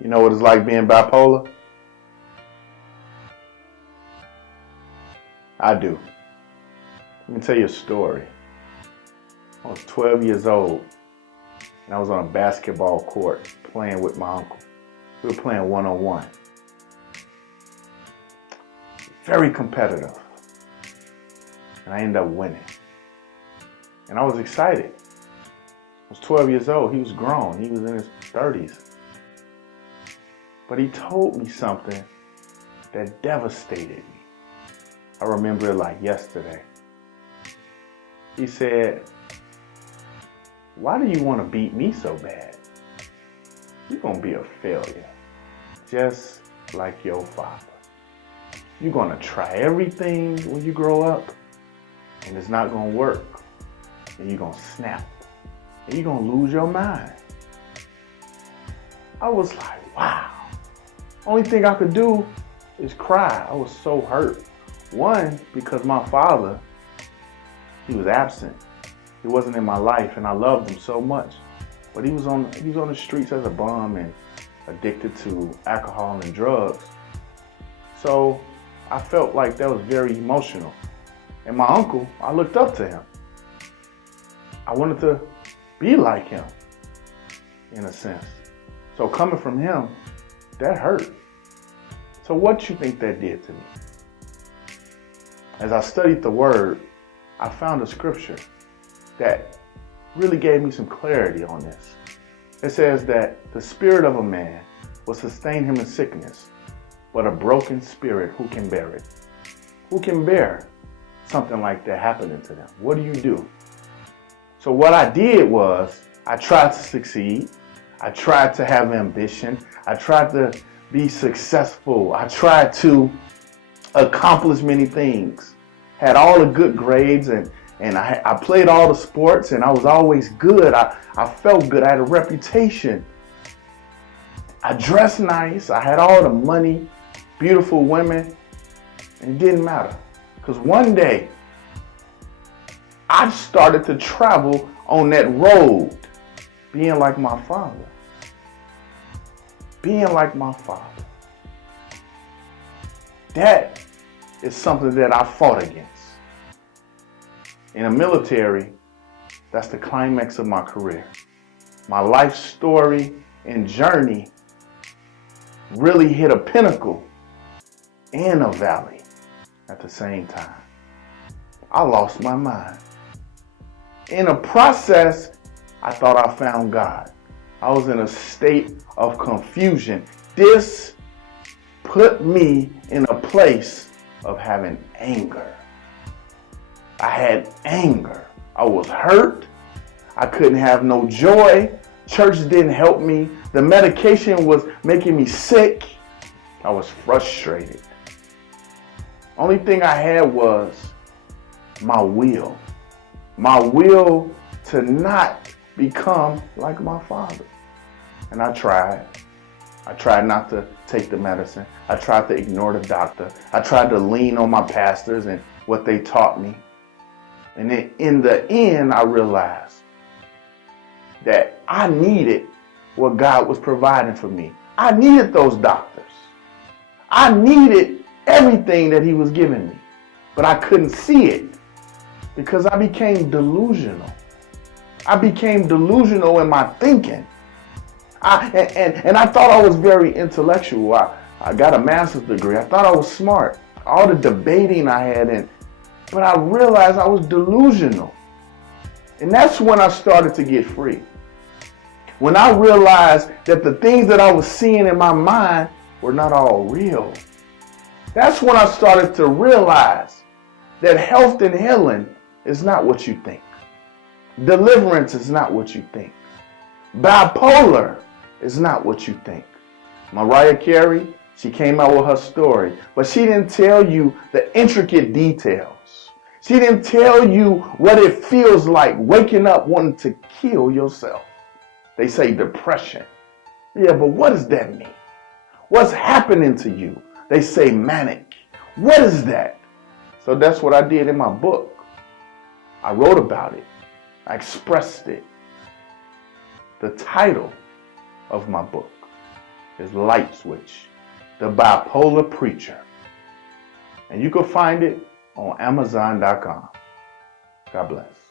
You know what it's like being bipolar? I do. Let me tell you a story. I was 12 years old and I was on a basketball court playing with my uncle. We were playing one-on-one. Very competitive. And I ended up winning. And I was excited. I was 12 years old. He was grown. He was in his 30s. But he told me something that devastated me. I remember it like yesterday. He said, "Why do you want to beat me so bad? You're going to be a failure, just like your father. You're going to try everything when you grow up, and it's not going to work. And you're going to snap, and you're going to lose your mind." I was like, wow. Only thing I could do is cry. I was so hurt. One, because my father, he was absent. He wasn't in my life, and I loved him so much. But he was on the streets as a bum and addicted to alcohol and drugs. So I felt like that was very emotional. And my uncle, I looked up to him. I wanted to be like him, in a sense. So coming from him, that hurt. So what you think that did to me? As I studied the word, I found a scripture that really gave me some clarity on this. It says that the spirit of a man will sustain him in sickness, but a broken spirit, who can bear it? Who can bear something like that happening to them? What do you do? So what I did was, I tried to succeed. I tried to have ambition. I tried to be successful. I tried to accomplish many things. Had all the good grades and I played all the sports and I was always good. I felt good. I had a reputation. I dressed nice. I had all the money, beautiful women, and it didn't matter. Because one day, I started to travel on that road, being like my father. Being like my father. That is something that I fought against. In the military, that's the climax of my career. My life story and journey really hit a pinnacle and a valley at the same time. I lost my mind. In a process, I thought I found God. I was in a state of confusion. This put me in a place of having anger. I had anger. I was hurt. I couldn't have no joy. Church didn't help me. The medication was making me sick. I was frustrated. Only thing I had was my will. My will to not become like my father. And I tried. I tried not to take the medicine. I tried to ignore the doctor. I tried to lean on my pastors and what they taught me. And then in the end, I realized that I needed what God was providing for me. I needed those doctors. I needed everything that he was giving me. But I couldn't see it because I became delusional. I became delusional in my thinking. And I thought I was very intellectual. I got a master's degree. I thought I was smart. All the debating I had, but I realized I was delusional. And that's when I started to get free. When I realized that the things that I was seeing in my mind were not all real. That's when I started to realize that health and healing is not what you think. Deliverance is not what you think. Bipolar is not what you think. Mariah Carey, she came out with her story, but she didn't tell you the intricate details. She didn't tell you what it feels like waking up wanting to kill yourself. They say depression. Yeah, but what does that mean? What's happening to you? They say manic. What is that? So that's what I did in my book. I wrote about it. I expressed it. The title of my book is Light Switch, the Bipolar Preacher. And you can find it on Amazon.com. God bless.